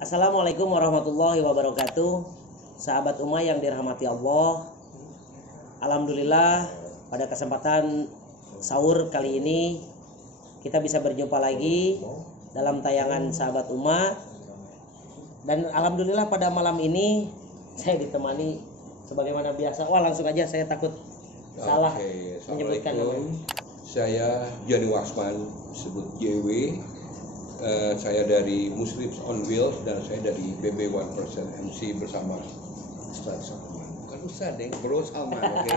Assalamualaikum warahmatullahi wabarakatuh. Sahabat Ummah yang dirahmati Allah, alhamdulillah pada kesempatan sahur kali ini kita bisa berjumpa lagi dalam tayangan Sahabat Ummah. Dan alhamdulillah pada malam ini saya ditemani sebagaimana biasa. Wah, langsung aja, saya takut salah menyebutkan namanya. Saya Jani Wasman, sebut JW. Saya dari Muslims on Wheels dan saya dari BB 1% MC bersama Ustaz Salman. Bukan Ustaz, Bro Salman. Oke.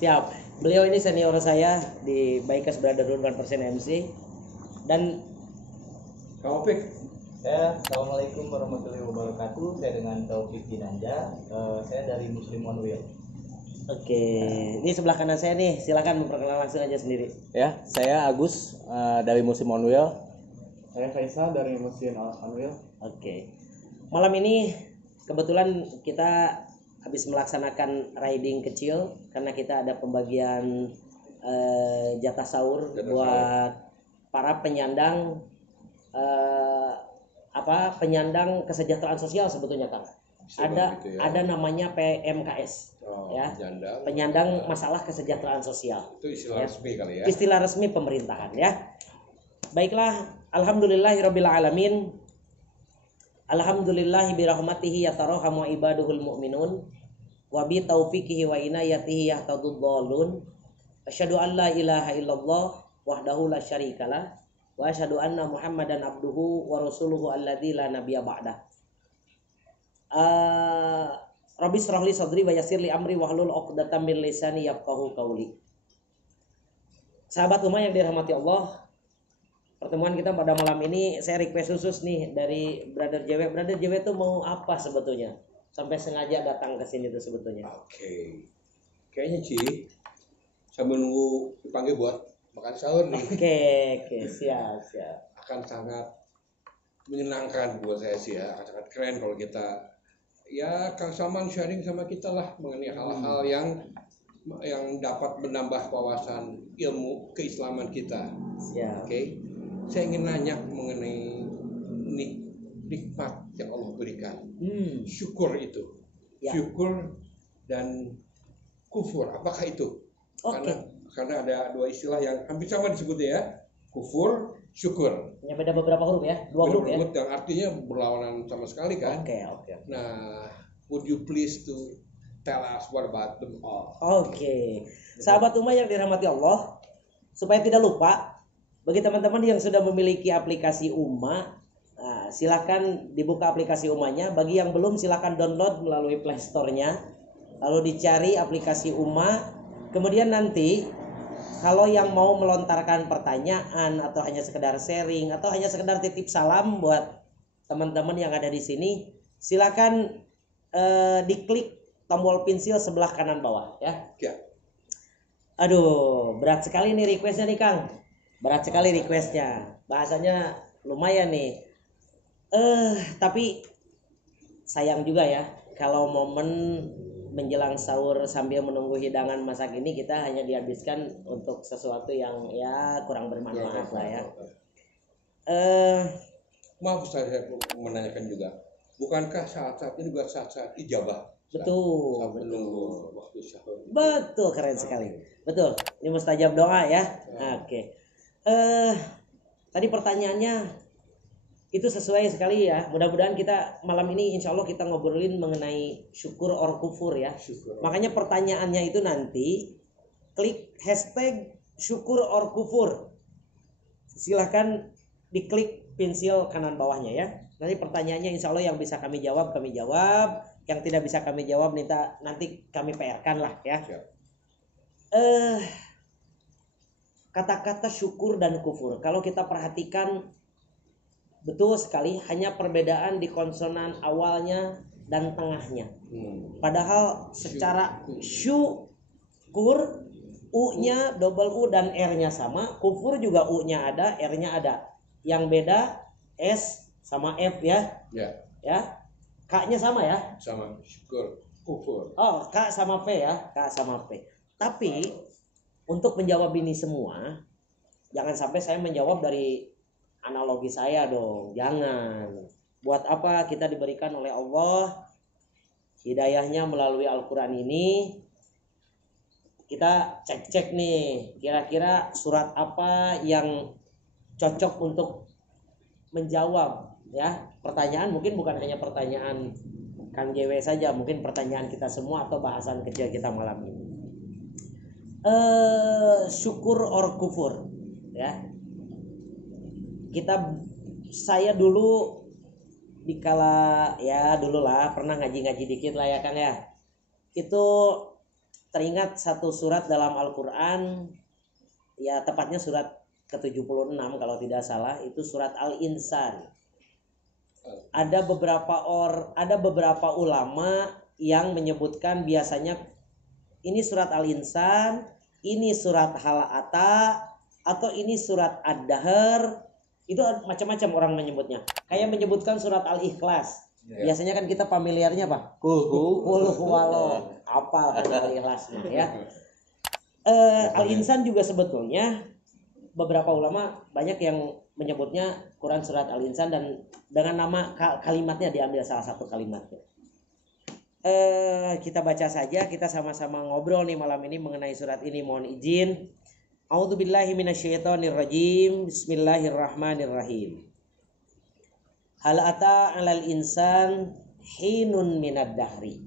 Siap. Beliau ini senior saya di Bikers Brotherhood 1% MC. Dan Kak Opik. Assalamualaikum warahmatullahi wabarakatuh. Saya dengan Taufik Ginanja. Saya dari Muslim on Wheel. oke, ini sebelah kanan saya nih, silakan memperkenalkan langsung aja sendiri. Ya, saya Agus dari Muslim on Wheel. Saya Faisal dari Muslim on Wheel. Oke. Malam ini kebetulan kita habis melaksanakan riding kecil karena kita ada pembagian jatah sahur buat para penyandang penyandang kesejahteraan sosial sebetulnya, Kang. Ada namanya PMKS. Ya, penyandang masalah kesejahteraan sosial. Itu istilah resmi kali ya. Istilah resmi pemerintahan ya. Baiklah, alhamdulillahirabbil alamin. Alhamdulillahi birahmatihi yatarahamu ibaduhul mu'minun wa bi taufiqihi wa inayatihi yahtadud dhalun. Asyhadu an la ilaha illallah wahdahu la syarikalah wa asyhadu anna Muhammadan abduhu wa rasuluhu alladzi la nabiyya ba'dah. Rabbi shrah li sadri wa yassir li amri wahlul 'uqdatam min lisani yafqahu qawli. Sahabat Ummah yang dirahmati Allah, pertemuan kita pada malam ini saya request khusus nih dari Brother JW. Brother JW itu mau apa sebetulnya? Sampai sengaja datang ke sini tuh sebetulnya. Oke. Kayaknya Ci, sambil nunggu dipanggil buat makan sahur nih. Oke, siap. Akan sangat menyenangkan buat saya sih ya. Akan sangat keren kalau kita ya Kang Salman sharing sama kita lah mengenai hal-hal yang dapat menambah wawasan ilmu keislaman kita. Siap. Oke. Saya ingin nanya mengenai nikmat yang Allah berikan. Syukur itu. Ya. Syukur dan kufur. Apakah itu? Oke. Karena ada dua istilah yang hampir sama disebutnya ya. Kufur, syukur. Hanya beda beberapa huruf ya, dua huruf ya. Yang artinya berlawanan sama sekali kan. Oke. Nah, would you please to tell us what about them all? Oke. Sahabat Ummah yang dirahmati Allah, supaya tidak lupa, bagi teman-teman yang sudah memiliki aplikasi Ummah, silahkan dibuka aplikasi Ummahnya. Bagi yang belum, silahkan download melalui Play Store-nya. Lalu dicari aplikasi Ummah. Kemudian nanti kalau yang mau melontarkan pertanyaan atau hanya sekedar sharing atau hanya sekedar titip salam buat teman-teman yang ada di sini, silakan diklik tombol pensil sebelah kanan bawah ya. Ya. Aduh, berat sekali nih requestnya nih Kang. Berat sekali requestnya. Bahasanya lumayan nih. Tapi sayang juga ya kalau momen menjelang sahur sambil menunggu hidangan masak ini kita hanya dihabiskan untuk sesuatu yang ya kurang bermanfaat lah ya. Maaf saya menanyakan juga. Bukankah saat-saat ini juga saat-saat ijabah? Betul. Saat menunggu waktu sahur. Betul, keren sekali. Betul. Ini mustajab doa ya. Oke. Tadi pertanyaannya itu sesuai sekali ya. Mudah-mudahan kita malam ini insya Allah kita ngobrolin mengenai syukur or kufur ya. Syukur. Makanya pertanyaannya itu nanti klik hashtag syukur or kufur. Silahkan diklik pensil kanan bawahnya ya. Nanti pertanyaannya insya Allah yang bisa kami jawab. Yang tidak bisa kami jawab nanti kami PR-kan lah ya. Kata-kata syukur dan kufur, kalau kita perhatikan betul sekali, hanya perbedaan di konsonan awalnya dan tengahnya. Padahal secara syukur, U-nya double U dan R-nya sama, kufur juga U-nya ada, R-nya ada. Yang beda S sama F ya. Ya. K-nya sama ya? Sama syukur, kufur. Oh, K sama P ya, K sama P. Tapi untuk menjawab ini semua, jangan sampai saya menjawab dari analogi saya dong, jangan. Buat apa kita diberikan oleh Allah hidayahnya melalui Al-Quran ini? Kita cek-cek nih, kira-kira surat apa yang cocok untuk menjawab ya pertanyaan. Mungkin bukan hanya pertanyaan Kang JW saja, mungkin pertanyaan kita semua atau bahasan kecil kita malam ini. Syukur or kufur ya. Saya dulu dikala ya dulu lah pernah ngaji-ngaji dikit lah ya Kang ya. Itu teringat satu surat dalam Al-Qur'an, ya tepatnya surat ke-76 kalau tidak salah, itu surat Al-Insan. Ada beberapa ulama yang menyebutkan biasanya ini surat Al-Insan, ini surat Hal-Ata, atau ini surat Ad-Dahr. Itu macam-macam orang menyebutnya. Kayak menyebutkan surat Al-Ikhlas. Biasanya kan kita familiarnya apa? Qul huwallahu. Apal kan Al-Ikhlasnya ya. Al-Insan juga sebetulnya beberapa ulama banyak yang menyebutnya Quran surat Al-Insan dan dengan nama kalimatnya diambil salah satu kalimatnya. Kita baca saja, kita sama-sama ngobrol nih malam ini mengenai surat ini. Mohon izin. A'udzubillahi minasyaitonirrajim. Bismillahirrahmanirrahim. Hal ata 'alal insan hinun minad dahri.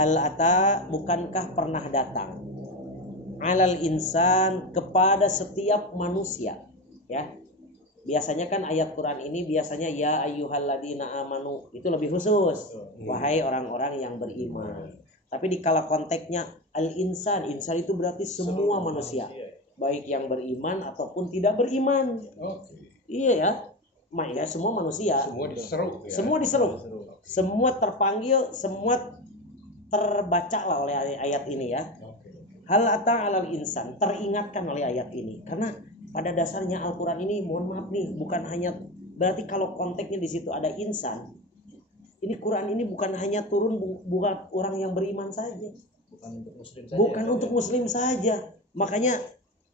Hal ata, bukankah pernah datang 'alal insan, kepada setiap manusia ya. Biasanya kan ayat Quran ini biasanya ya ayyuhalladzina amanu, itu lebih khusus, wahai orang-orang yang beriman. Tapi di kala konteksnya al-insan, insan itu berarti semua manusia, baik yang beriman ataupun tidak beriman. Iya ya, ya semua manusia. Semua diseru. Ya? Semua diseru. Semua terpanggil, semua terbaca lah oleh ayat ini ya. Hal ata 'alal insan, teringatkan oleh ayat ini. Karena pada dasarnya Al-Quran ini, mohon maaf nih, bukan hanya berarti kalau konteksnya di situ ada insan. Ini Quran ini bukan hanya turun buat orang yang beriman saja. Bukan untuk muslim saja. Makanya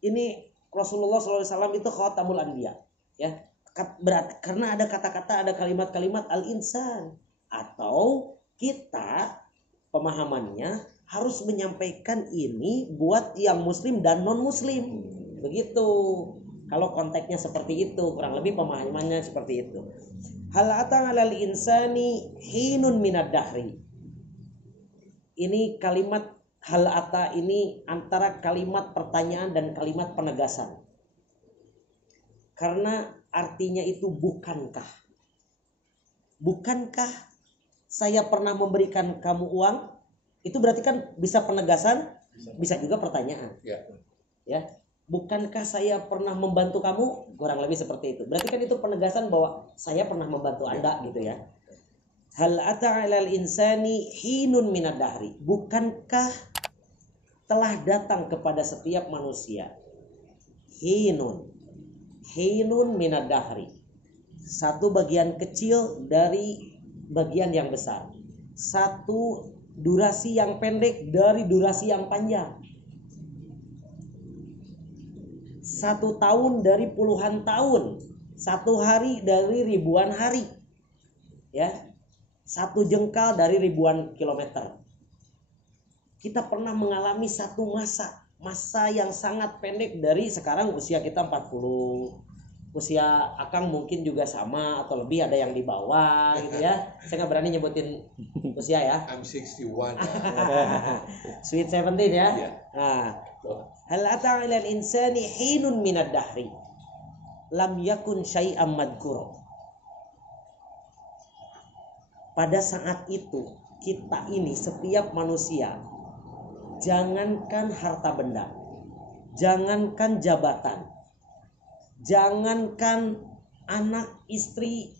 ini Rasulullah SAW itu khatamul anbiya ya. Berat, karena ada kata-kata, ada kalimat-kalimat al-insan, atau kita pemahamannya harus menyampaikan ini buat yang muslim dan non muslim, begitu. Kalau konteksnya seperti itu, kurang lebih pemahamannya seperti itu. Hal ata 'alal insani hinun minad dahri. Ini kalimat hal ata ini antara kalimat pertanyaan dan kalimat penegasan. Karena artinya itu bukankah? Bukankah saya pernah memberikan kamu uang? Itu berarti kan bisa penegasan, bisa juga pertanyaan. Ya. Bukankah saya pernah membantu kamu? Kurang lebih seperti itu. Berarti kan itu penegasan bahwa saya pernah membantu Anda gitu ya. Hal ata 'alal insani hinun minad dahri. Bukankah telah datang kepada setiap manusia hinun minad dahri, satu bagian kecil dari bagian yang besar, satu durasi yang pendek dari durasi yang panjang, 1 tahun dari puluhan tahun, 1 hari dari ribuan hari ya, 1 jengkal dari ribuan kilometer. Kita pernah mengalami satu masa yang sangat pendek. Dari sekarang usia kita 40, usia Akang mungkin juga sama atau lebih, ada yang di bawah gitu ya. Saya nggak berani nyebutin usia ya. I'm 61. Sweet 17 ya. Nah, hal ata 'alal insani hinun minad dahri lam yakun syai'am madhkura. Pada saat itu kita ini, setiap manusia, jangankan harta benda, jangankan jabatan, jangankan anak, istri,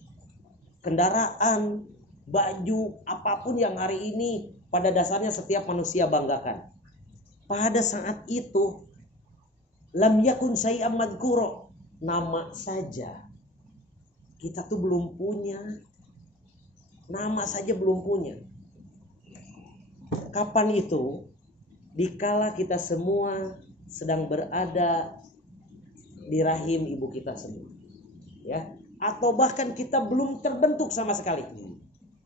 kendaraan, baju, apapun yang hari ini pada dasarnya setiap manusia banggakan. Pada saat itu lam yakun syai'am madhkura, nama saja kita tuh belum punya. Nama saja belum punya. Kapan itu? Dikala kita semua sedang berada di rahim ibu kita semua. ya, atau bahkan kita belum terbentuk sama sekali,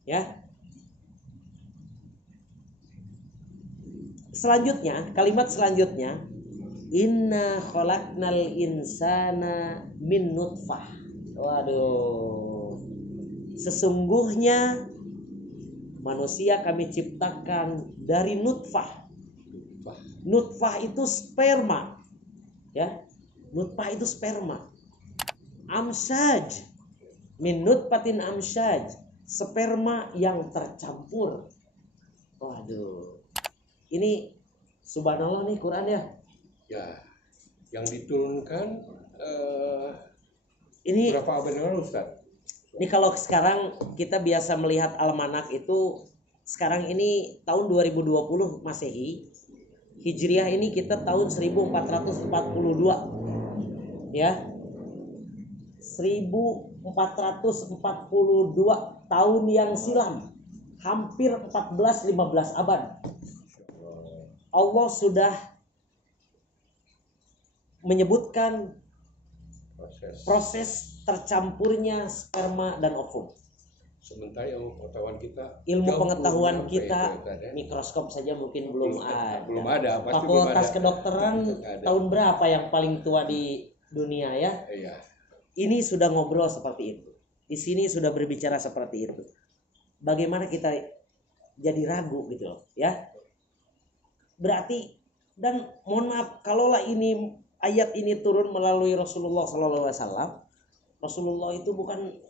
ya. Selanjutnya, kalimat selanjutnya, inna khalaqnal insana min nutfah. Waduh, sesungguhnya manusia kami ciptakan dari nutfah. Nutfah itu sperma, ya. Nutfah itu sperma. Amsaj, min nutfatin amsaj, sperma yang tercampur. Waduh, ini subhanallah nih Quran ya. Ya, yang diturunkan Ini berapa abad yang lalu, Ustaz? Ini kalau sekarang kita biasa melihat almanak itu, sekarang ini tahun 2020 Masehi, Hijriah ini kita tahun 1442. Ya. 1442 tahun yang silam. Hampir 14-15 abad. Allah sudah menyebutkan proses tercampurnya sperma dan ovum. Sementara ilmu pengetahuan kita, mikroskop saja mungkin belum ada. Belum ada, pasti Fakultas belum kedokteran ada. Tahun berapa yang paling tua di dunia ya? Iya. Ini sudah ngobrol seperti itu. Di sini sudah berbicara seperti itu. Bagaimana kita jadi ragu gitu loh, ya? Berarti, dan mohon maaf, kalaulah ini ayat ini turun melalui Rasulullah SAW, Rasulullah itu bukan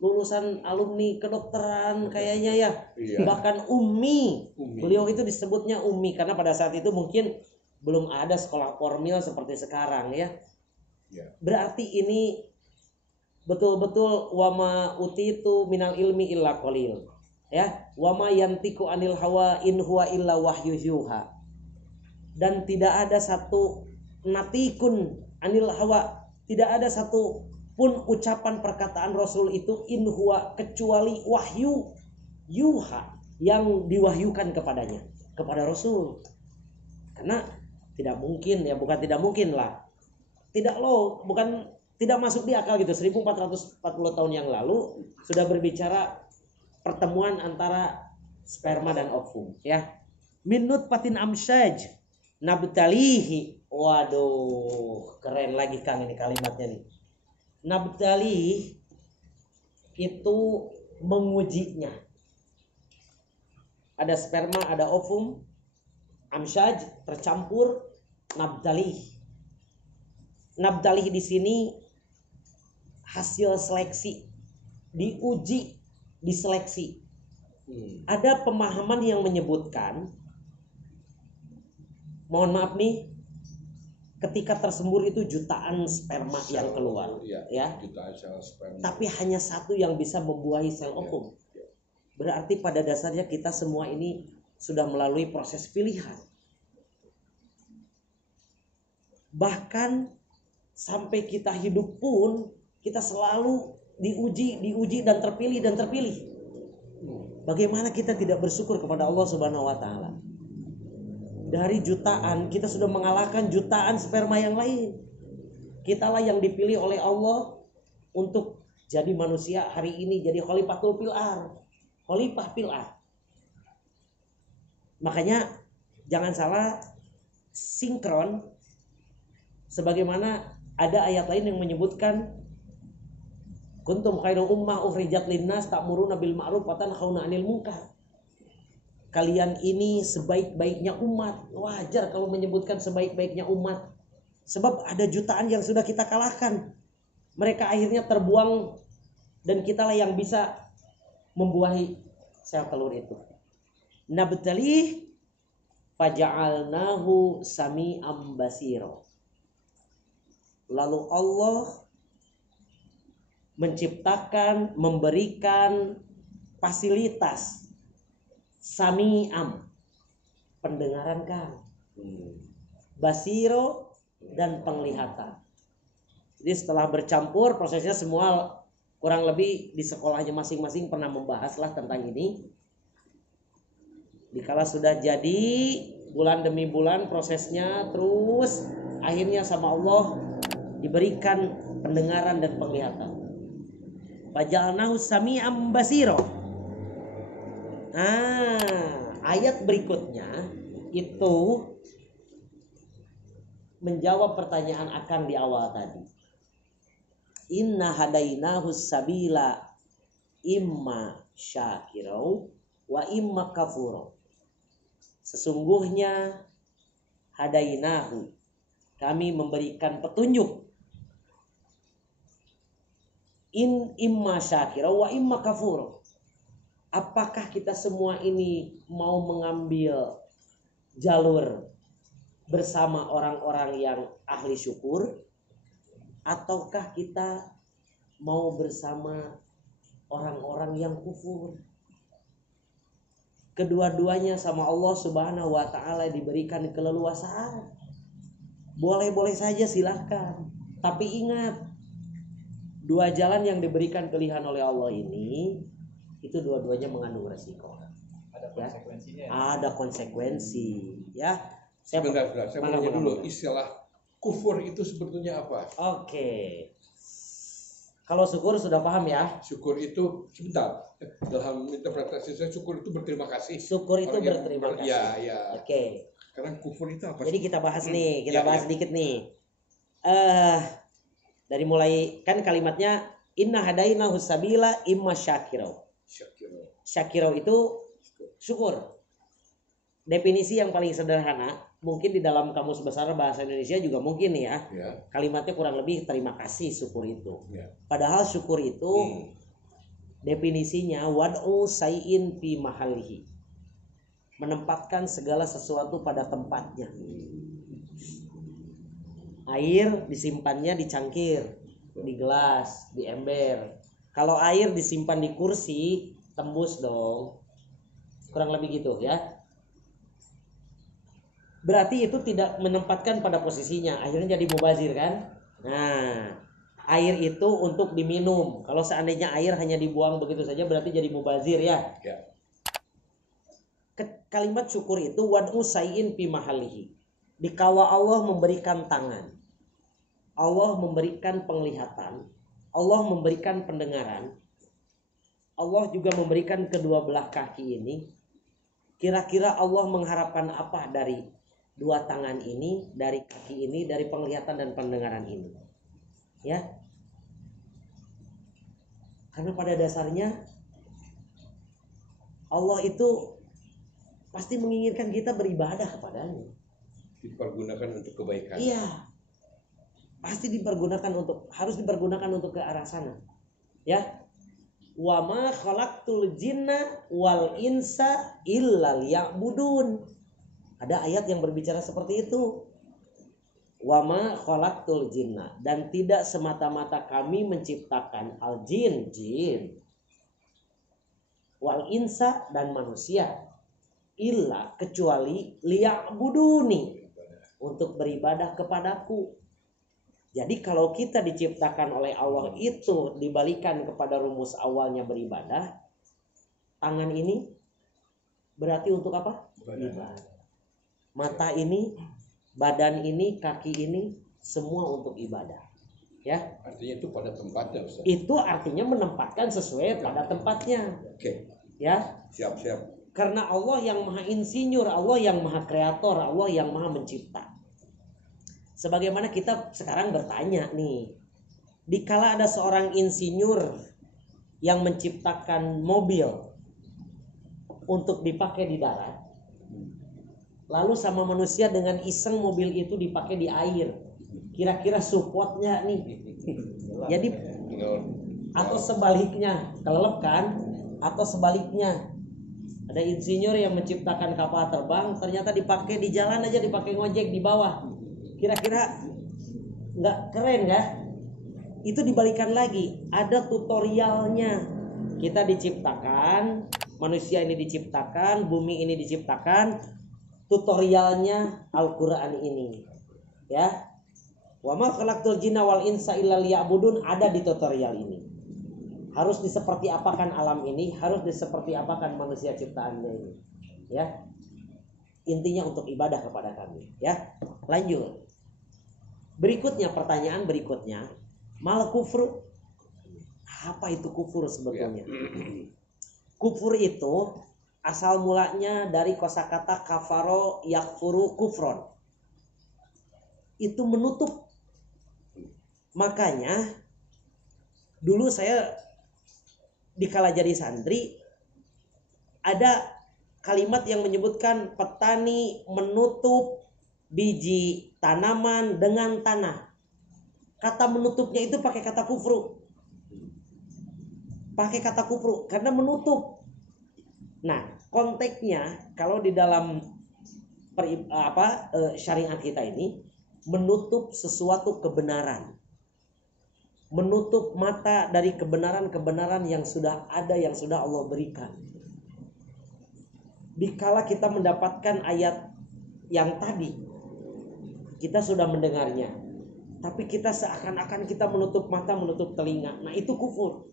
lulusan alumni kedokteran kayaknya ya. Iya. Bahkan ummi. Beliau itu disebutnya ummi karena pada saat itu mungkin belum ada sekolah formil seperti sekarang ya. Iya. Berarti ini betul-betul wama utitu minal ilmi illa qalil. Ya, wama yantiku anil hawa in huwa illa wahyu yuha. Dan tidak ada satu natikun anil hawa, tidak ada satu pun ucapan perkataan Rasul itu in huwa kecuali wahyu yuha yang diwahyukan kepadanya, kepada Rasul. Karena tidak mungkin ya, bukan tidak mungkin lah. Bukan tidak masuk di akal gitu. 1440 tahun yang lalu sudah berbicara pertemuan antara sperma dan ovum ya. Min nutfatin amsyaj nabtalihi. Waduh, keren lagi Kang ini kalimatnya nih. Nabtali itu mengujinya. Ada sperma, ada ovum, amsyaj tercampur, nabtali. Nabtali di sini hasil seleksi, diuji, diseleksi. Ada pemahaman yang menyebutkan, mohon maaf nih, ketika tersembur itu jutaan sperma yang keluar, ya. Jutaan sel sperma. Tapi hanya satu yang bisa membuahi sel ovum. Berarti pada dasarnya kita semua ini sudah melalui proses pilihan. Bahkan sampai kita hidup pun kita selalu diuji dan terpilih. Bagaimana kita tidak bersyukur kepada Allah Subhanahu wa taala? Dari jutaan kita sudah mengalahkan jutaan sperma yang lain. Kitalah yang dipilih oleh Allah untuk jadi manusia hari ini, jadi khalifatul fil ardh, khalifah fil ardh. Makanya jangan salah sinkron, sebagaimana ada ayat lain yang menyebutkan kuntum khairu ummah ukhrijat linnas ta'muruna bil ma'ruf wa tanhauna 'anil munkar. Kalian ini sebaik-baiknya umat. Wajar kalau menyebutkan sebaik-baiknya umat. Sebab ada jutaan yang sudah kita kalahkan. Mereka akhirnya terbuang dan kitalah yang bisa membuahi sel telur itu. Nabtalih faja'alnahu sami'am basiro. Lalu Allah menciptakan, memberikan fasilitas sami'am, pendengaran kan, basiro dan penglihatan. Jadi setelah bercampur prosesnya semua kurang lebih di sekolahnya masing-masing pernah membahas lah tentang ini. Dikala sudah jadi bulan demi bulan prosesnya terus akhirnya sama Allah diberikan pendengaran dan penglihatan. Faja'alnahu sami'an basira. Ayat berikutnya itu menjawab pertanyaan akan di awal tadi. Inna hadainahu sabila imma syakirau wa imma kafuro. Sesungguhnya hadainahu, kami memberikan petunjuk. Imma syakirau wa imma kafuro. Apakah kita semua ini mau mengambil jalur bersama orang-orang yang ahli syukur, ataukah kita mau bersama orang-orang yang kufur? Kedua-duanya sama Allah Subhanahu wa taala diberikan keleluasaan. Boleh-boleh saja silahkan. Tapi ingat, dua jalan yang diberikan pilihan oleh Allah ini, itu dua-duanya mengandung resiko. Ada konsekuensinya. Ada konsekuensi, ya. Sebentar, saya mau tanya dulu, istilah kufur itu sebetulnya apa? Oke. Kalau syukur sudah paham ya? Syukur itu, sebentar, dalam interpretasi saya syukur itu berterima kasih. Syukur itu berterima kasih. Ya. Oke. Sekarang kufur itu apa? Jadi kita bahas nih, kita bahas sedikit nih. Dari mulai, kan kalimatnya inna hadainahu sabila imma syakirau. Syakirau itu syukur. Definisi yang paling sederhana, mungkin di dalam kamus besar bahasa Indonesia juga mungkin nih ya. Kalimatnya kurang lebih terima kasih syukur itu. Padahal syukur itu definisinya wad'u say'in fi mahallihi. Menempatkan segala sesuatu pada tempatnya. Air disimpannya di cangkir, di gelas, di ember. Kalau air disimpan di kursi, tembus dong. Kurang lebih gitu ya. Berarti itu tidak menempatkan pada posisinya. Akhirnya jadi mubazir kan. Nah, air itu untuk diminum. Kalau seandainya air hanya dibuang begitu saja berarti jadi mubazir ya. Kalimat syukur itu wad'u sayyin fi mahalihi. Dikala Allah memberikan tangan, Allah memberikan penglihatan, Allah memberikan pendengaran, Allah juga memberikan kedua belah kaki ini. Kira-kira Allah mengharapkan apa dari dua tangan ini, dari kaki ini, dari penglihatan dan pendengaran ini? Ya. Karena pada dasarnya Allah itu pasti menginginkan kita beribadah kepadanya. Dipergunakan untuk kebaikan. Iya. Pasti harus dipergunakan untuk ke arah sana. Ya. Wa ma khalaqtul jinna wal insa illa liya'budun. Ada ayat yang berbicara seperti itu. Wa ma khalaqtul jinna, dan tidak semata-mata kami menciptakan al jin wal insa dan manusia illa kecuali liya'buduni, untuk beribadah kepadaku. Jadi kalau kita diciptakan oleh Allah itu dibalikan kepada rumus awalnya beribadah, tangan ini berarti untuk apa? Ibadah. Mata ini, badan ini, kaki ini semua untuk ibadah. Ya. Artinya itu pada tempatnya, Ustaz. Itu artinya menempatkan sesuai pada tempatnya. Oke. Ya. Siap. Karena Allah yang maha insinyur, Allah yang maha kreator, Allah yang maha mencipta. Sebagaimana kita sekarang bertanya nih, dikala ada seorang insinyur yang menciptakan mobil untuk dipakai di darat, lalu sama manusia dengan iseng mobil itu dipakai di air, kira-kira supportnya nih. Jadi atau sebaliknya, kelelep kan? Atau sebaliknya, ada insinyur yang menciptakan kapal terbang, ternyata dipakai di jalan aja, dipakai ngojek di bawah. Kira-kira nggak keren nggak? Itu dibalikan lagi, ada tutorialnya. Kita diciptakan, manusia ini diciptakan, bumi ini diciptakan, tutorialnya Al-Quran ini. Ya, wa ma khalaqtul jinna wal insa illa liya'budun, ada di tutorial ini. Harus diseperti apakan alam ini, harus diseperti apakan manusia ciptaannya ini. Ya, intinya untuk ibadah kepada kami. Ya, lanjut. Berikutnya, pertanyaan berikutnya, mal kufru, Apa itu kufur sebetulnya? Kufur itu asal mulanya dari kosakata kafaro yakfuru kufron. Itu menutup. Makanya dulu saya dikala jadi santri ada kalimat yang menyebutkan petani menutup biji tanaman dengan tanah. Kata menutupnya itu pakai kata kufru. Pakai kata kufru karena menutup. Nah, konteksnya kalau di dalam syariat kita ini menutup sesuatu kebenaran. Menutup mata dari kebenaran-kebenaran yang sudah ada, yang sudah Allah berikan. Dikala kita mendapatkan ayat yang tadi, kita sudah mendengarnya, tapi kita seakan-akan kita menutup mata, menutup telinga. Nah, itu kufur.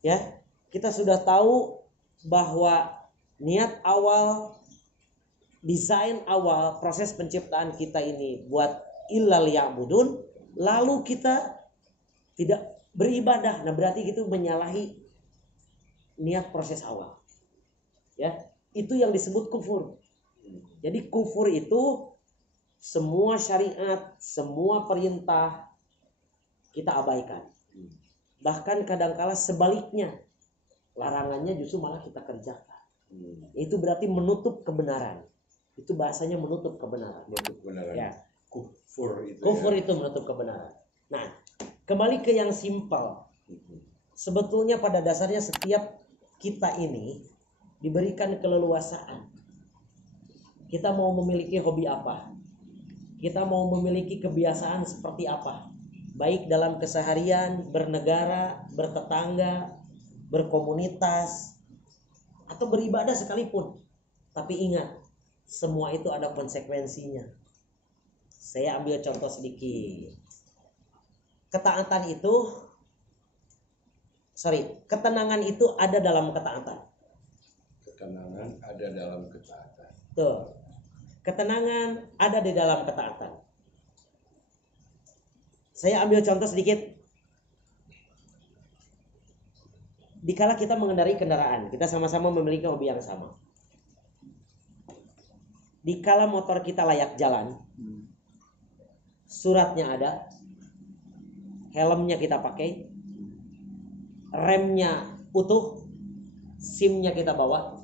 Ya, kita sudah tahu bahwa niat awal, desain awal proses penciptaan kita ini buat illal ya'budun, lalu kita tidak beribadah. Nah, berarti itu menyalahi niat proses awal. Ya, itu yang disebut kufur. Jadi kufur itu semua syariat, semua perintah kita abaikan. Bahkan kadangkala sebaliknya, larangannya justru malah kita kerjakan. Itu berarti menutup kebenaran. Itu bahasanya menutup kebenaran. Menutup kebenaran. Ya. Kufur itu. Kufur itu menutup kebenaran. Nah, kembali ke yang simpel. Sebetulnya pada dasarnya setiap kita ini diberikan keleluasaan. Kita mau memiliki hobi apa? Kita mau memiliki kebiasaan seperti apa? Baik dalam keseharian, bernegara, bertetangga, berkomunitas, atau beribadah sekalipun. Tapi ingat, semua itu ada konsekuensinya. Saya ambil contoh sedikit. Ketenangan itu ada dalam ketaatan. Ketenangan ada dalam ketaatan. Tuh. Ketenangan ada di dalam ketaatan. Saya ambil contoh sedikit. Dikala kita mengendarai kendaraan, kita sama-sama memiliki hobi yang sama. Dikala motor kita layak jalan, suratnya ada, helmnya kita pakai, remnya utuh, SIM-nya kita bawa,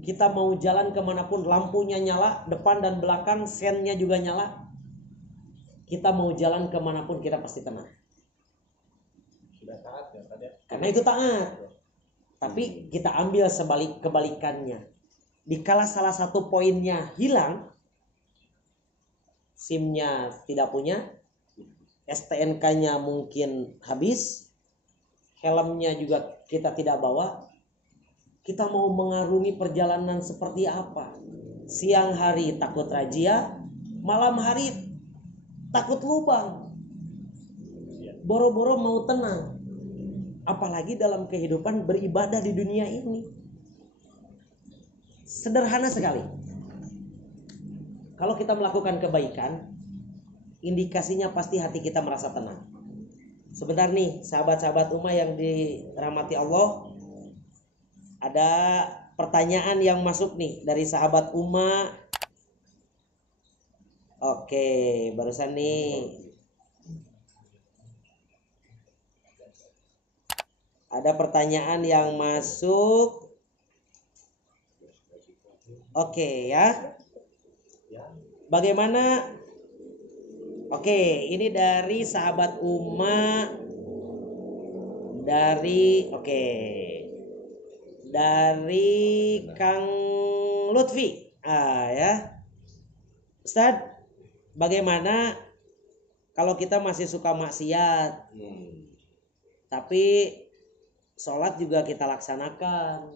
kita mau jalan kemanapun, lampunya nyala, depan dan belakang, sennya juga nyala, kita mau jalan kemanapun kita pasti tenang. Sudah taat ya Pak ya? Karena itu taat. Tapi kita ambil kebalikannya. Dikala salah satu poinnya hilang, SIM-nya tidak punya, STNK-nya mungkin habis, helmnya juga kita tidak bawa, kita mau mengarungi perjalanan seperti apa? Siang hari takut razia, malam hari takut lubang. Boro-boro mau tenang. Apalagi dalam kehidupan beribadah di dunia ini. Sederhana sekali. Kalau kita melakukan kebaikan, indikasinya pasti hati kita merasa tenang. Sebentar nih, sahabat-sahabat ummah yang dirahmati Allah, ada pertanyaan yang masuk nih dari sahabat ummah. Oke, barusan nih ada pertanyaan yang masuk. Oke ya. Bagaimana? Oke, ini dari sahabat Uma dari Kang Lutfi. Ya. Ustaz, bagaimana kalau kita masih suka maksiat? Tapi sholat juga kita laksanakan.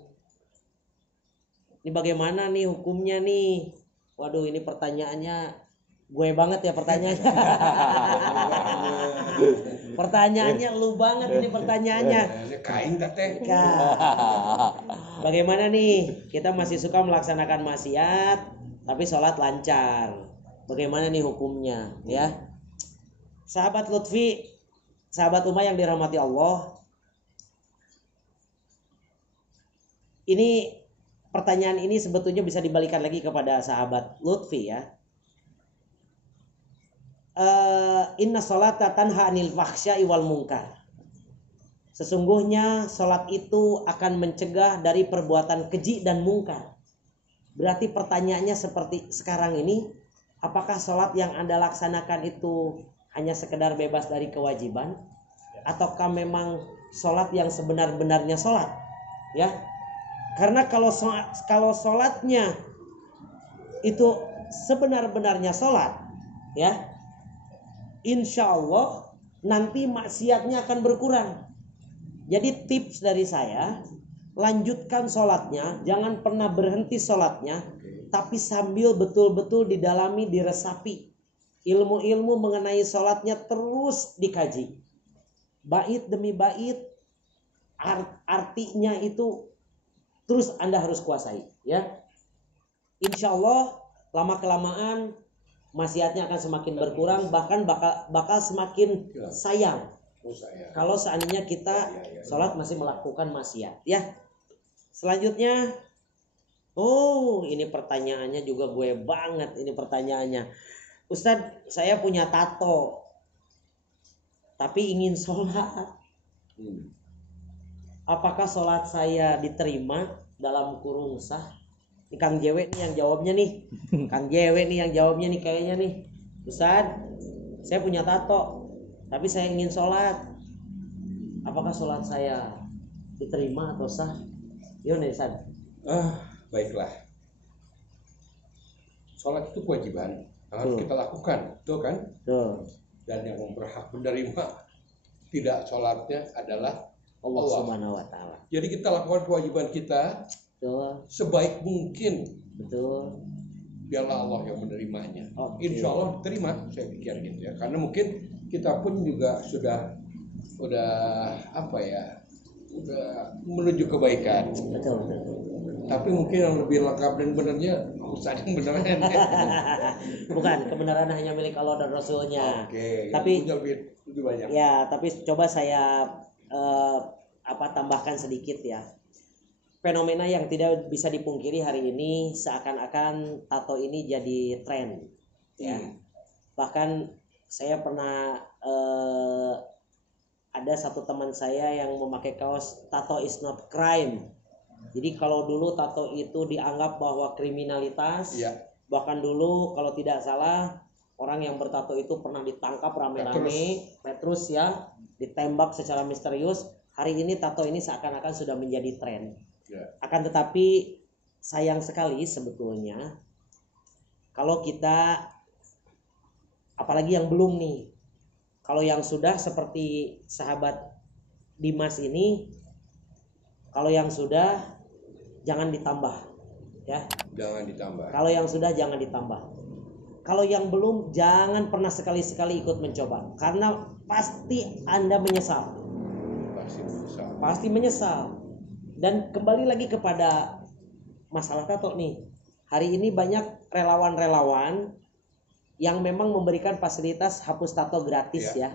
Ini bagaimana nih hukumnya nih? Waduh, ini pertanyaannya gue banget ya pertanyaannya. Pertanyaannya lu banget ini pertanyaannya. Kain teh. Bagaimana nih? Kita masih suka melaksanakan maksiat, tapi sholat lancar. Bagaimana nih hukumnya? Ya, sahabat Lutfi, sahabat Umma yang dirahmati Allah, ini pertanyaan ini sebetulnya bisa dibalikan lagi kepada sahabat Lutfi ya. Inna sholata tanha anil fahsya'i wal munkar. Sesungguhnya sholat itu akan mencegah dari perbuatan keji dan mungkar. Berarti pertanyaannya seperti sekarang ini, apakah sholat yang Anda laksanakan itu hanya sekedar bebas dari kewajiban, ataukah memang sholat yang sebenar-benarnya sholat? Ya, karena kalau sholatnya itu sebenar-benarnya sholat, ya, insya Allah nanti maksiatnya akan berkurang. Jadi tips dari saya, lanjutkan sholatnya, jangan pernah berhenti sholatnya, tapi sambil betul-betul didalami, diresapi. Ilmu-ilmu mengenai sholatnya terus dikaji. Bait demi bait, artinya itu terus Anda harus kuasai. Ya, insya Allah lama-kelamaan maksiatnya akan semakin berkurang, bahkan bakal semakin sayang. Kalau seandainya kita sholat masih melakukan maksiat, ya. Selanjutnya, ini pertanyaannya juga gue banget ini pertanyaannya. Ustadz, saya punya tato, tapi ingin sholat. Apakah sholat saya diterima dalam kurung sah? Ini Kang Jewe nih yang jawabnya nih. Kang Jewe nih yang jawabnya nih kayaknya nih. Ustadz, saya punya tato, tapi saya ingin sholat. Apakah sholat saya diterima atau sah? Gimana Ustaz? Baiklah. Sholat itu kewajiban, harus kita lakukan, betul kan? Betul. Dan yang berhak menerima tidak sholatnya adalah Allah Subhanahu wa Ta'ala. Jadi kita lakukan kewajiban kita Betul. sebaik mungkin. Betul. Biarlah Allah yang menerimanya. Okay. Insya Allah terima, saya pikir gitu ya. Karena mungkin kita pun juga sudah menuju kebaikan. Betul. Tapi mungkin yang lebih lengkap dan benernya Ustaz yang beneran. Bukan, kebenaran hanya milik Allah dan Rasulnya. Oke. Tapi lebih banyak. Ya, tapi coba saya tambahkan sedikit ya. Fenomena yang tidak bisa dipungkiri hari ini, seakan-akan tato ini jadi tren. Ya. Bahkan saya pernah ada satu teman saya yang memakai kaos tato is not crime. Jadi kalau dulu tato itu dianggap bahwa kriminalitas, bahkan dulu kalau tidak salah orang yang bertato itu pernah ditangkap rame-rame, Petrus ya, ditembak secara misterius. Hari ini tato ini seakan-akan sudah menjadi tren. Akan tetapi sayang sekali sebetulnya kalau kita, apalagi yang belum nih, kalau yang sudah seperti sahabat Dimas ini, kalau yang sudah jangan ditambah, ya. Jangan ditambah. Kalau yang sudah jangan ditambah. Kalau yang belum jangan pernah sekali-sekali ikut mencoba, karena pasti Anda menyesal. Pasti menyesal. Dan kembali lagi kepada masalah tato nih. Hari ini banyak relawan-relawan yang memang memberikan fasilitas hapus tato gratis ya.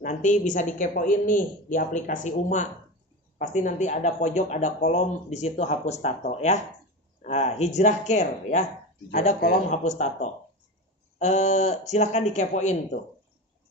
Nanti bisa dikepoin nih di aplikasi Umma. Pasti nanti ada pojok, ada kolom di situ hapus tato ya. Hijrah Care ya. Ada kolom hapus tato. Silahkan dikepoin tuh.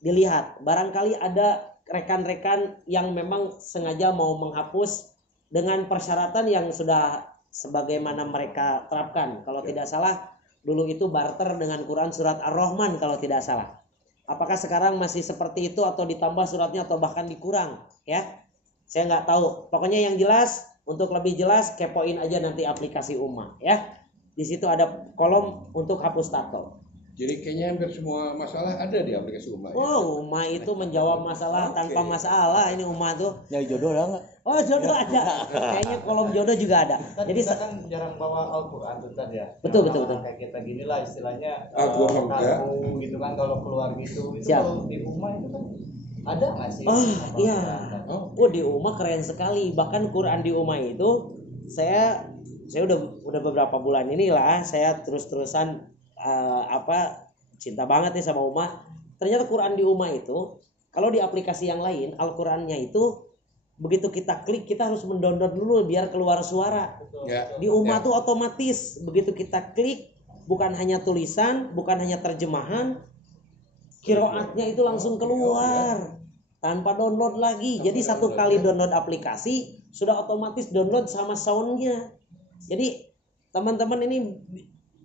Dilihat, barangkali ada rekan-rekan yang memang sengaja mau menghapus dengan persyaratan yang sudah sebagaimana mereka terapkan. Kalau tidak salah, dulu itu barter dengan Quran surat Ar-Rahman kalau tidak salah. Apakah sekarang masih seperti itu atau ditambah suratnya atau bahkan dikurang? Ya, saya nggak tahu. Pokoknya yang jelas, untuk lebih jelas kepoin aja nanti aplikasi Umma ya. Di situ ada kolom untuk hapus tato. Jadi kayaknya hampir semua masalah ada di aplikasi Umma. Oh, Umma itu menjawab masalah tanpa masalah. Ini Umma tuh. Nyari jodoh ada nggak? Oh, jodoh ada. Kayaknya kolom jodoh juga ada. Jadi kita kan jarang bawa Al-Quran tuh tadi ya. Betul. Kayak kita gini lah istilahnya. Gua enggak. Gitu kan kalau keluar gitu. Itu Siap. kalau di Umma itu kan ada nggak sih? Iya. Di Umma keren sekali. Bahkan Quran di Umma itu saya udah beberapa bulan inilah saya terus-terusan cinta banget nih sama Umma. Ternyata Quran di Umma itu Kalau di aplikasi yang lain Al-Qur'annya itu begitu kita klik kita harus mendownload dulu biar keluar suara. Ya. Di Ummah tuh otomatis begitu kita klik bukan hanya tulisan, bukan hanya terjemahan, qiraatnya itu langsung keluar tanpa download lagi. Jadi satu kali download aplikasi sudah otomatis download sama soundnya. Jadi teman-teman ini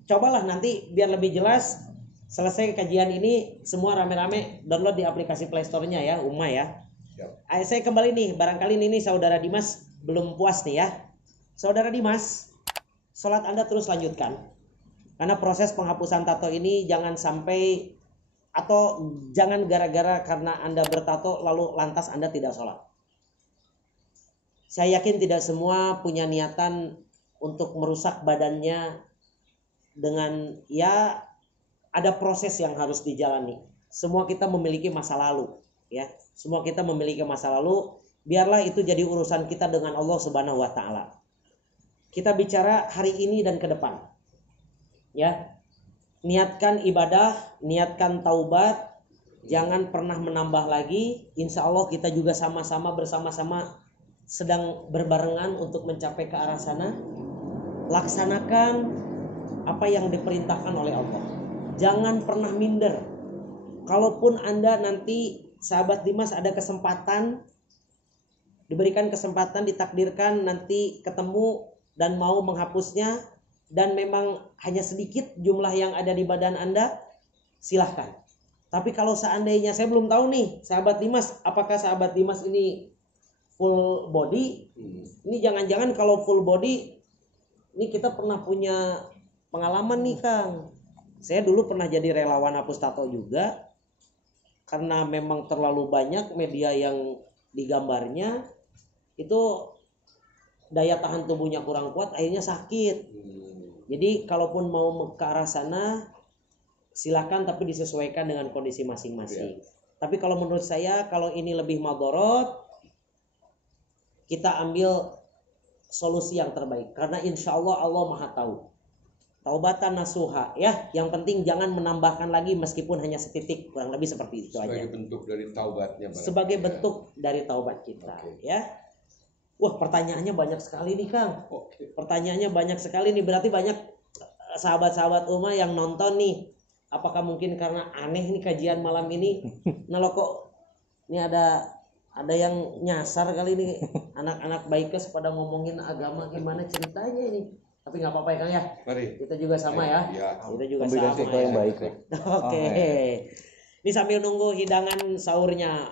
cobalah nanti biar lebih jelas selesai kajian ini semua rame-rame download di aplikasi Play Store-nya ya Ummah ya. Saya kembali nih, barangkali ini saudara Dimas belum puas nih ya. Saudara Dimas, sholat Anda terus lanjutkan. Karena proses penghapusan tato ini jangan sampai atau jangan gara-gara karena Anda bertato lalu lantas Anda tidak sholat. Saya yakin tidak semua punya niatan untuk merusak badannya dengan ya ada proses yang harus dijalani. Semua kita memiliki masa lalu, ya. Semua kita memiliki masa lalu. Biarlah itu jadi urusan kita dengan Allah Subhanahu wa taala. Kita bicara hari ini dan ke depan. Ya. Niatkan ibadah, niatkan taubat, jangan pernah menambah lagi. Insya Allah kita juga sama-sama bersama-sama sedang berbarengan untuk mencapai ke arah sana. Laksanakan apa yang diperintahkan oleh Allah. Jangan pernah minder. Kalaupun Anda nanti sahabat Dimas ada kesempatan, diberikan kesempatan, ditakdirkan nanti ketemu dan mau menghapusnya, dan memang hanya sedikit jumlah yang ada di badan Anda, silahkan. Tapi kalau seandainya, saya belum tahu nih sahabat Dimas, apakah sahabat Dimas ini full body? Ini jangan-jangan kalau full body, ini kita pernah punya pengalaman nih Kang. Saya dulu pernah jadi relawan hapus tato juga. Karena memang terlalu banyak media yang digambarnya, itu daya tahan tubuhnya kurang kuat, akhirnya sakit. Jadi kalaupun mau ke arah sana, silakan tapi disesuaikan dengan kondisi masing-masing. Tapi kalau menurut saya, kalau ini lebih madorot, kita ambil solusi yang terbaik. Karena insya Allah Allah Maha Tahu. Taubatan nasuha, ya. Yang penting jangan menambahkan lagi meskipun hanya setitik, kurang lebih seperti itu sebagai aja. Bentuk dari taubatnya. Sebagai bentuk dari taubat kita, ya. Wah, pertanyaannya banyak sekali nih Kang. Pertanyaannya banyak sekali nih, berarti banyak sahabat-sahabat Ummah yang nonton nih. Apakah mungkin karena aneh nih kajian malam ini? Nah lo kok ini ada yang nyasar kali ini, anak-anak baikers pada ngomongin agama, gimana ceritanya ini? Tapi nggak apa-apa ya Kang ya. Mari. Kita juga sama ya. Kita juga sama yang ya. baik. Oke. Ini sambil nunggu hidangan sahurnya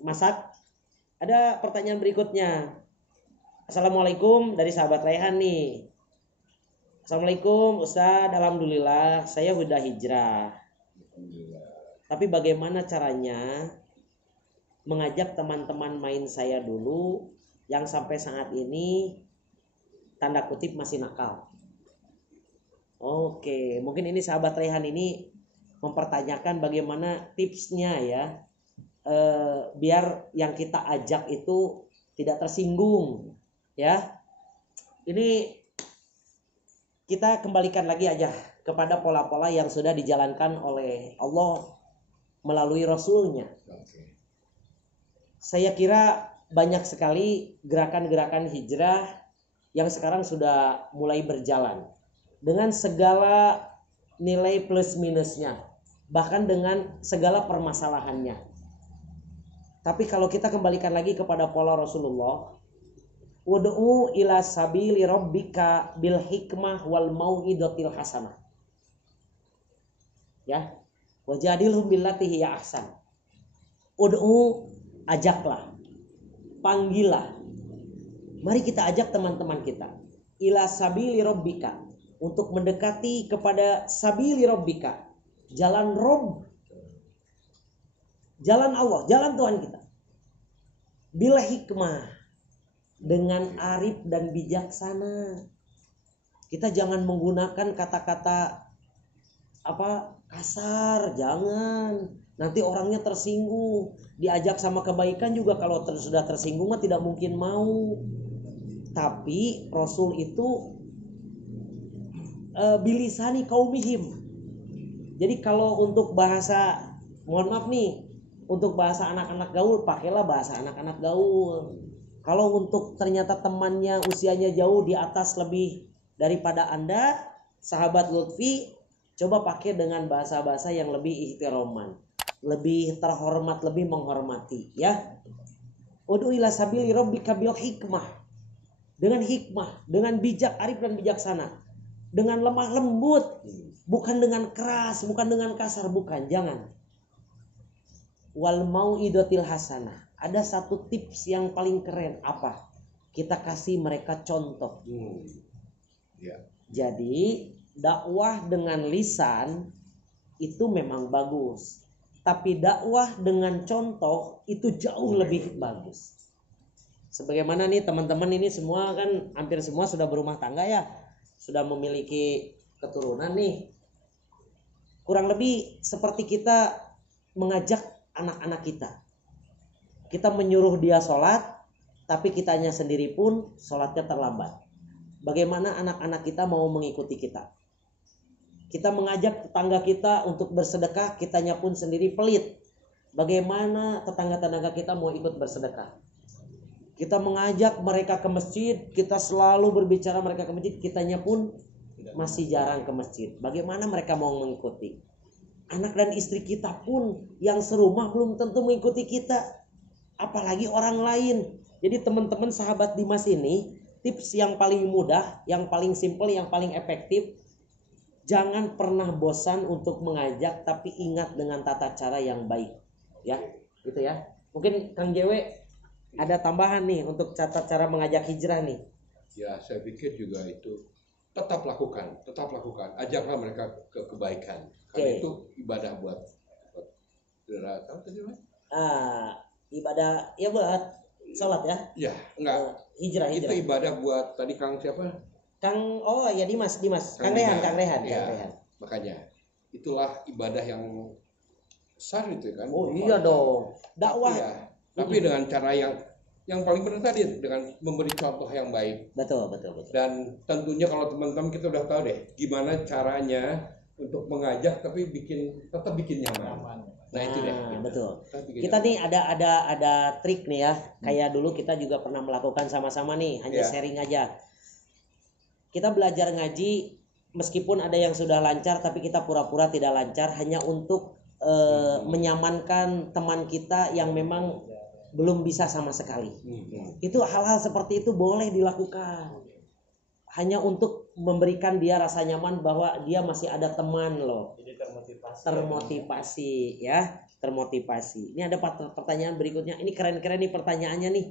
masak. Ada pertanyaan berikutnya. Assalamualaikum dari sahabat Raihan nih. Assalamualaikum Ustaz, alhamdulillah saya sudah hijrah. Tapi bagaimana caranya mengajak teman-teman main saya dulu yang sampai saat ini tanda kutip masih nakal. Oke, mungkin ini sahabat Raihan ini mempertanyakan bagaimana tipsnya ya, biar yang kita ajak itu tidak tersinggung, ya. Ini kita kembalikan lagi aja kepada pola-pola yang sudah dijalankan oleh Allah melalui Rasulnya. Saya kira banyak sekali gerakan-gerakan hijrah yang sekarang sudah mulai berjalan dengan segala nilai plus minusnya, bahkan dengan segala permasalahannya. Tapi kalau kita kembalikan lagi kepada pola Rasulullah, ud'u ila sabili rabbika bil hikmah wal mau'izatil hasanah. Ya, wajadilhum billati hiya ahsan. Ud'u, ajaklah, panggillah. Mari kita ajak teman-teman kita ila sabili rabbika, untuk mendekati kepada sabili rabbika, jalan Rabb, jalan Allah, jalan Tuhan kita. Bil hikmah, dengan arif dan bijaksana. Kita jangan menggunakan kata-kata kasar, jangan. Nanti orangnya tersinggung. Diajak sama kebaikan juga kalau sudah tersinggung mah tidak mungkin mau. Tapi Rasul itu bilisani kaumihim. Jadi kalau untuk bahasa, mohon maaf nih, Untuk bahasa anak-anak gaul, pakailah bahasa anak-anak gaul. Kalau untuk ternyata temannya usianya jauh di atas lebih daripada Anda, sahabat Lutfi, coba pakai dengan bahasa-bahasa yang lebih ihtiroman, lebih terhormat, lebih menghormati, ya. Ud'u ila sabili rabbika bil hikmah. Dengan hikmah, dengan bijak, arif dan bijaksana. Dengan lemah lembut, bukan dengan keras, bukan dengan kasar, bukan, jangan. Wal mau'idatil hasanah. Ada satu tips yang paling keren, apa? Kita kasih mereka contoh. Ya. Jadi dakwah dengan lisan itu memang bagus, tapi dakwah dengan contoh itu jauh lebih bagus. Sebagaimana nih teman-teman ini semua kan hampir semua sudah berumah tangga ya, sudah memiliki keturunan nih. Kurang lebih seperti kita mengajak anak-anak kita. Kita menyuruh dia sholat, tapi kitanya sendiri pun sholatnya terlambat. Bagaimana anak-anak kita mau mengikuti kita? Kita mengajak tetangga kita untuk bersedekah, kitanya pun sendiri pelit. Bagaimana tetangga-tetangga kita mau ikut bersedekah? Kita mengajak mereka ke masjid, kita selalu berbicara mereka ke masjid, kitanya pun masih jarang ke masjid. Bagaimana mereka mau mengikuti? Anak dan istri kita pun yang serumah belum tentu mengikuti kita, apalagi orang lain. Jadi teman-teman sahabat Dimas ini, tips yang paling mudah, yang paling simple, yang paling efektif, jangan pernah bosan untuk mengajak, tapi ingat dengan tata cara yang baik, ya, gitu ya. Mungkin Kang Jewe ada tambahan nih untuk cara mengajak hijrah nih. Ya, saya pikir juga itu tetap lakukan, ajaklah mereka ke kebaikan. Karena itu ibadah buat tahu tadi Mas? Ibadah ya buat sholat ya? Ya, enggak. Hijrah. Itu ibadah buat tadi Kang siapa? Dimas. Kang Rehan. Makanya itulah ibadah yang besar itu kan. Oh iya dong. Dakwah. Tapi dengan cara yang paling benar tadi, dengan memberi contoh yang baik. Betul. Dan tentunya kalau teman-teman kita udah tahu deh gimana caranya untuk mengajak tapi tetap bikin nyaman. Nah itu deh. Betul. Kita nih ada trik nih ya. Kayak dulu kita juga pernah melakukan sama-sama nih, hanya sharing aja. Kita belajar ngaji meskipun ada yang sudah lancar tapi kita pura-pura tidak lancar hanya untuk menyamankan teman kita yang memang belum bisa sama sekali. Itu hal-hal seperti itu boleh dilakukan. Hanya untuk memberikan dia rasa nyaman bahwa dia masih ada teman loh. Jadi termotivasi. Ini ada pertanyaan berikutnya. Ini keren-keren nih pertanyaannya nih.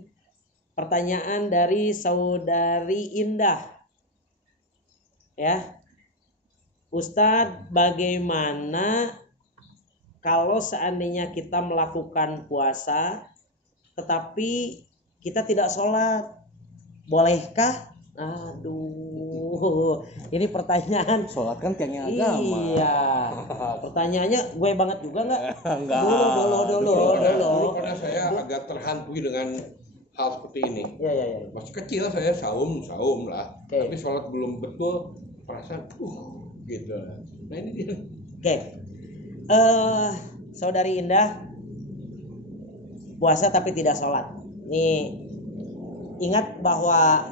Pertanyaan dari Saudari Indah. Ya. Ustadz, bagaimana kalau seandainya kita melakukan puasa tetapi kita tidak sholat, bolehkah? Aduh, ini pertanyaan. Sholat kan tiangnya agama. Iya. Pertanyaannya gue banget juga nggak? Enggak. Dulu pernah saya agak terhantui dengan hal seperti ini. Iya. Masih kecil saya saum lah. Okay. Tapi sholat belum betul, perasaan gitu. Nah ini dia. Oke. Saudari Indah puasa tapi tidak sholat. Nih, ingat bahwa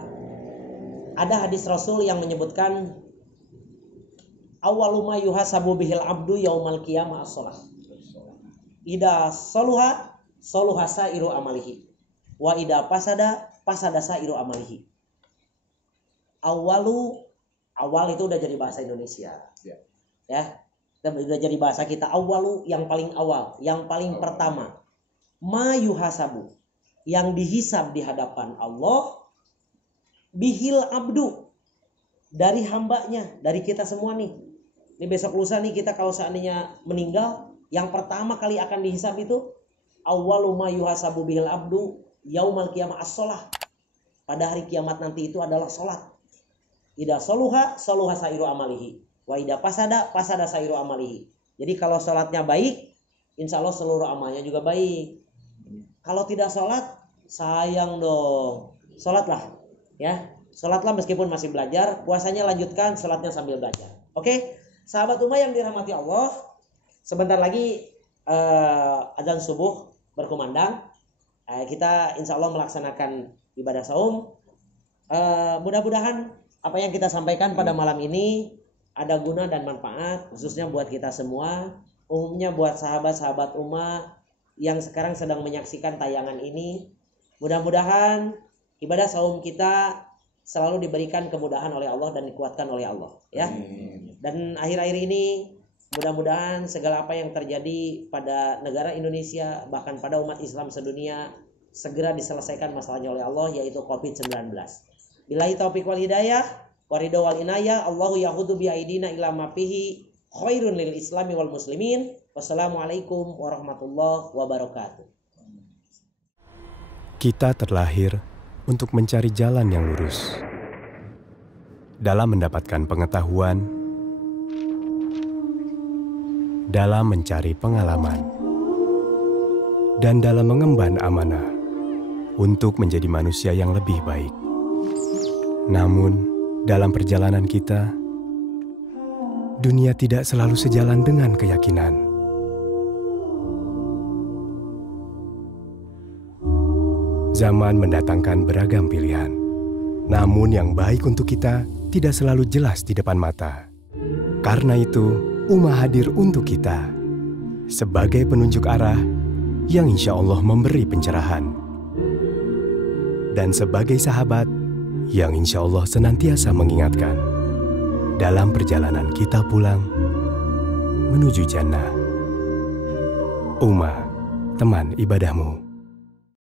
ada hadis Rasul yang menyebutkan awwalu ma yuhasabu bihil abdu yaumal qiyamah as-shalah. Ida soluha sairu amalihi wa ida pasada sairu amalihi. Awal itu udah jadi bahasa Indonesia. Ya. Udah jadi bahasa kita. Awwalu yang paling awal, yang paling pertama. Ma yuhasabu, yang dihisab di hadapan Allah, bihil abdu, dari hambanya, dari kita semua nih. Ini besok lusa nih kita kalau seandainya meninggal, yang pertama kali akan dihisab itu awwalu ma yuhasabu bihil abdu yaumal qiyamah as-shalah. Pada hari kiamat nanti itu adalah sholat. Ida soluha sairu amalihi, wa ida pasada sairu amalihi. Jadi kalau sholatnya baik, insya Allah seluruh amalnya juga baik. Kalau tidak sholat, sayang dong. Sholatlah, ya. Sholatlah meskipun masih belajar. Puasanya lanjutkan, sholatnya sambil belajar. Oke, sahabat Ummah yang dirahmati Allah. Sebentar lagi azan subuh berkumandang, kita insya Allah melaksanakan ibadah saum. Mudah-mudahan apa yang kita sampaikan pada malam ini ada guna dan manfaat, khususnya buat kita semua, umumnya buat sahabat-sahabat umat yang sekarang sedang menyaksikan tayangan ini. Mudah-mudahan ibadah saum kita selalu diberikan kemudahan oleh Allah dan dikuatkan oleh Allah, ya. Dan akhir-akhir ini mudah-mudahan segala apa yang terjadi pada negara Indonesia, bahkan pada umat Islam sedunia, segera diselesaikan masalahnya oleh Allah, yaitu COVID-19. Billahi taufiq wal hidayah, waridho wal inayah, Allahu yahudu bi aidina ila ma fihi khairun lil islami wal muslimin. Wassalamualaikum warahmatullahi wabarakatuh. Kita terlahir untuk mencari jalan yang lurus. Dalam mendapatkan pengetahuan, dalam mencari pengalaman, dan dalam mengemban amanah untuk menjadi manusia yang lebih baik. Namun, dalam perjalanan kita, dunia tidak selalu sejalan dengan keyakinan. Zaman mendatangkan beragam pilihan, namun yang baik untuk kita tidak selalu jelas di depan mata. Karena itu, Ummah hadir untuk kita sebagai penunjuk arah yang insya Allah memberi pencerahan, dan sebagai sahabat yang insya Allah senantiasa mengingatkan dalam perjalanan kita pulang menuju jannah. Ummah, teman ibadahmu.